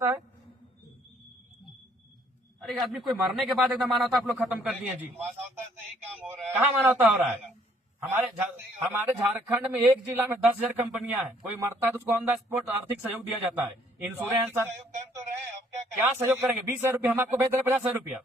जाता है? अरे आदमी कोई मरने के बाद एकदम मानवता आप लोग खत्म कर दिए जी। मानवता से ही काम हो रहा है। कहाँ मानवता हो रहा है? हमारे झारखंड में एक जिला में 10,000 कंपनियां हैं। कोई मरता है तो उसको ऑन द स्पॉट आर्थिक सहयोग दिया जाता है, इंश्योरेंस। सहयोग कर तो रहे हैं, अब क्या सहयोग करेंगे? 20,000 रुपया हम आपको भेज रहे हैं, 50,000 रुपया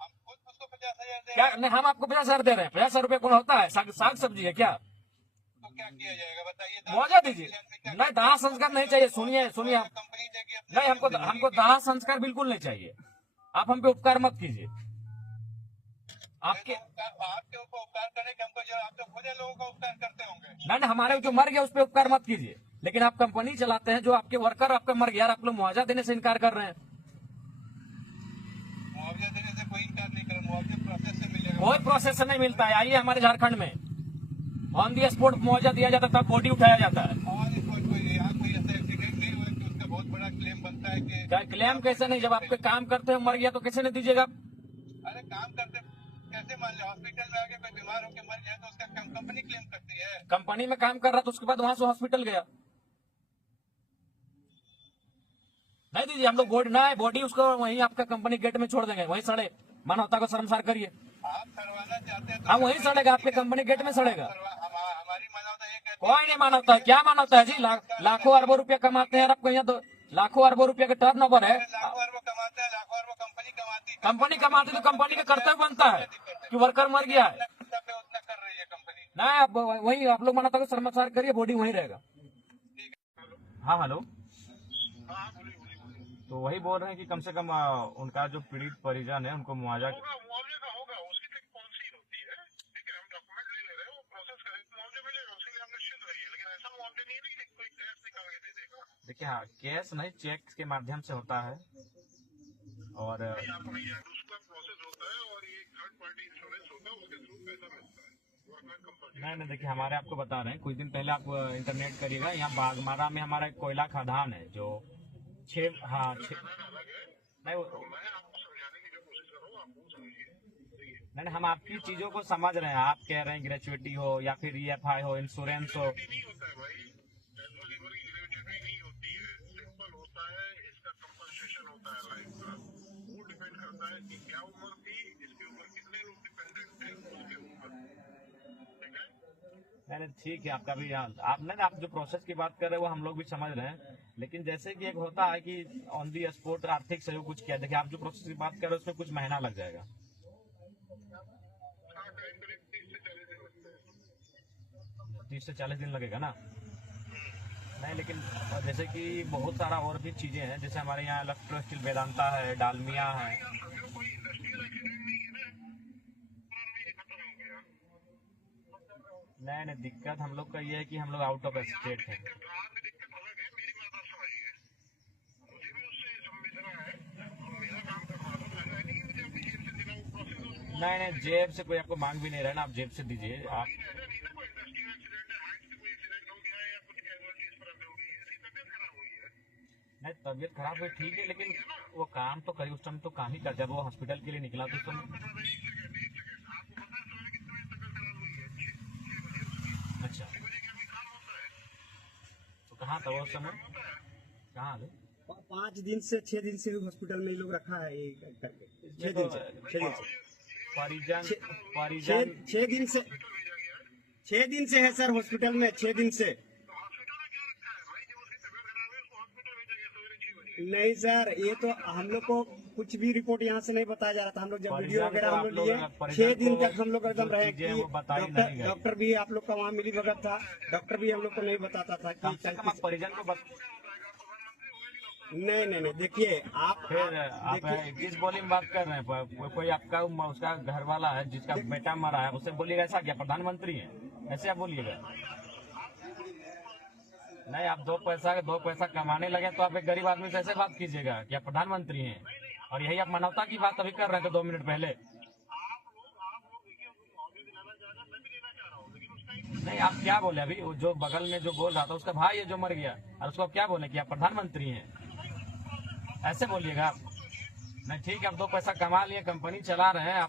हम खुद उसको 50,000 दे क्या? रहे हैं, नहीं, हम आपको 50,000 दे रहे हैं। 50,000 रुपया कौन होता है? साग सब्जी है क्या? तो क्या किया जाएगा बताइए? मुआवजा दीजिए। नहीं, दाह संस्कार नहीं चाहिए। सुनिए सुनिए, कंपनी देगी अपने नहीं, हमको दाह संस्कार बिल्कुल नहीं चाहिए। आप हम पे उपकार मत कीजिए। आपके ऊपर उपकार करने के हमको, जो आप तो खुद लोगों का उपकार करते होंगे। नहीं, हमारे जो मर गया उस पर उपकार मत कीजिए। लेकिन आप कंपनी चलाते हैं, जो आपके वर्कर आपका मर गया, आप लोग मुआवजा देने से इनकार कर रहे हैं। मुआवजा देने से कोई इनकार नहीं कर, मुआवजा प्रोसेस से मिलेगा। कोई प्रोसेस से नहीं मिलता है। आइए हमारे झारखंड में ऑन दी स्पॉट मुआवजा दिया जाता है, तब बॉडी उठाया जाता है। और यहाँ कोई ऐसा एक्सीडेंट नहीं हुआ कि उसका बहुत बड़ा क्लेम बनता है कि क्या क्लेम? कैसे नहीं? जब आपके काम करते हैं मर गया तो कैसे नहीं दीजिएगा? अरे काम करते कैसे, मान लो हॉस्पिटल में आके कोई बीमार होकर मर जाए तो उसका कंपनी क्लेम करती है। कंपनी में काम कर रहा था, उसके बाद वहां से हॉस्पिटल गया, नहीं दीजिए। हम लोग बॉडी उसको वहीं आपका कंपनी गेट में छोड़ देंगे, वहीं सड़े। मानवता को शर्मसार करिए। आप करवाना चाहते हैं तो हाँ, वहीं सड़ेगा, आपके कंपनी गेट में सड़ेगा। हमारी मानवता ये कहती कोई नहीं मानवता है। क्या मानवता है जी? लाखों अरबों रुपया कमाते हैं, आपको यहाँ तो लाखों अरबों रुपया का टर्नओवर है। लाखों अरबों कमाते हैं, लाखों अरबों कंपनी कमाती है। कंपनी कमाती तो कंपनी का कर्तव्य बनता है कि वर्कर मर गया है। उतना कर रही है कंपनी। नहीं, आप वही आप लोग मानवता को शर्मसार करिए, बॉडी वहीं रहेगा। हाँ, हेलो। तो वही बोल रहे हैं कि कम से कम उनका जो पीड़ित परिजन है उनको मुआवजा मुआवजे का होगा, उसकी तो पॉलिसी होती है। ठीक है, हम डॉक्यूमेंट ले रहे हैं, वो प्रोसेस करेंगे, मुआवजे मिलेगा, उसके लिए आप निश्चित रहिए। लेकिन ऐसा मुआवजा नहीं है कि कोई कैश निकाल के दे देगा। देखिए, हाँ, कैश नहीं, चेक के माध्यम से होता है। और आपको नहीं है, उसका प्रोसेस होता है और ये थर्ड पार्टी इंश्योरेंस होता है, उसके थ्रू पैसा मिलता है। नहीं, देखिए, हमारे आपको बता रहे हैं, कुछ दिन पहले आप इंटरनेट करिएगा, यहाँ बागमारा में हमारा एक कोयला खदान है जो नहीं, नहीं, हम आपकी चीजों को समझ रहे हैं। आप कह रहे हैं ग्रेचुइटी हो या फिर EFI हो, इंश्योरेंस हो। नहीं होता है भाई, लेबर की ग्रेचुइटी नहीं होती है, सिंपल होता है, इसका कंपनसेशन होता है लाइफ का। वो डिपेंड करता है कि क्या उम्र थी, इसके ऊपर कितने लोग डिपेंडेंट थे उसके ऊपर। नहीं, ठीक है, आपका भी आप जो प्रोसेस की बात कर रहे हैं वो हम लोग भी समझ रहे हैं। लेकिन जैसे कि एक होता है कि ऑन दी स्पॉट आर्थिक सहयोग कुछ किया, देखिए आप जो प्रोसेस की बात कर रहे हैं उसमें कुछ महीना लग जाएगा। 30 से 40 दिन लगेगा ना? नहीं, लेकिन जैसे कि बहुत सारा और भी चीजें हैं, जैसे हमारे यहाँ इलेक्ट्रो स्टील वेदांता है, डालमिया है। नहीं, दिक्कत हम लोग का ये है कि हम लोग आउट ऑफ स्टेट है। नहीं, जेब से कोई आपको मांग भी नहीं रहा ना, आप जेब से दीजिए। आप नहीं, तबीयत खराब हुई ठीक है, लेकिन वो काम तो करी, उस टाइम तो काम ही कर, जब वो हॉस्पिटल के लिए निकला तो उस समय। अच्छा, तो कहाँ था वो समय? कहाँ है? 5 दिन से 6 दिन से हॉस्पिटल में लोग रखा है ये करके। 6 दिन से परिजन 6 दिन से है सर हॉस्पिटल में, 6 दिन से। नहीं सर, ये तो हम लोग को कुछ भी रिपोर्ट यहाँ से नहीं बताया जा रहा था। हम लोग जब वीडियो वगैरह हम लोग लिए, 6 दिन तक हम लोग एकदम रहे कि डॉक्टर भी आप लोग का वहाँ मिली भगत था, डॉक्टर भी हम लोग को नहीं बताता था कि परिजन को नहीं देखिए आप किस बोली में बात कर रहे हैं? कोई आपका उसका घर वाला है जिसका बेटा मरा है, उससे बोलिएगा ऐसा क्या प्रधानमंत्री है? ऐसे आप बोलिएगा। नहीं, आप दो पैसा कमाने लगे तो आप एक गरीब आदमी से ऐसे बात कीजिएगा कि आप प्रधानमंत्री हैं, और यही आप मानवता की बात अभी कर रहे थे 2 मिनट पहले। नहीं, आप क्या बोले अभी? वो जो बगल में जो बोल रहा था उसका भाई है जो मर गया, और उसको क्या बोले कि आप प्रधानमंत्री हैं? ऐसे बोलिएगा आप। नहीं, ठीक है, आप 2 पैसा कमा लिए, कंपनी चला रहे हैं,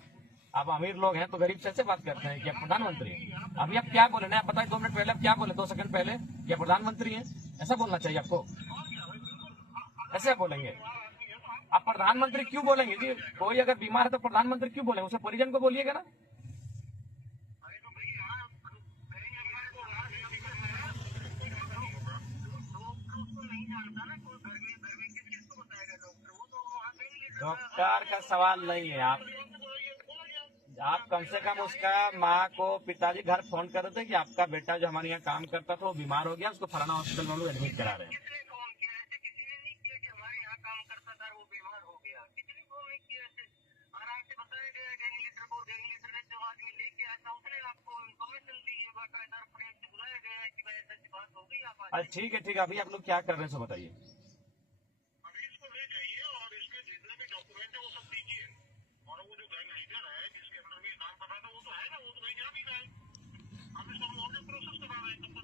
आप अमीर लोग हैं तो गरीब से ऐसे बात करते हैं कि आप प्रधानमंत्री हैं? अभी आप क्या बोले ना, बताइए 2 मिनट पहले आप क्या बोले, 2 सेकंड पहले कि आप प्रधानमंत्री हैं? ऐसा बोलना चाहिए आपको। ऐसे बोलेंगे? आप प्रधानमंत्री क्यों बोलेंगे जी? कोई अगर बीमार है तो प्रधानमंत्री क्यों बोलेंगे? उसे परिजन को बोलिएगा ना। डॉक्टर का सवाल नहीं है। आप कम से कम उसका माँ को पिताजी घर फोन कर रहे थे कि आपका बेटा जो हमारे यहाँ काम करता था वो बीमार हो गया, उसको फलाना हॉस्पिटल में हम लोग एडमिट करा रहे हैं। अच्छा ठीक है, अभी आप लोग क्या कर रहे हैं सो बताइए। अभी इसको ले जाइए और इसके जितने भी डॉक्यूमेंट है वो सब दीजिए। और वो जो गैंग लीडर है जिसके अंदर में काम कर रहा था वो तो है ना, वो तो भाई जा भी रहा है। हम इसको और भी प्रोसेस करा रहे हैं।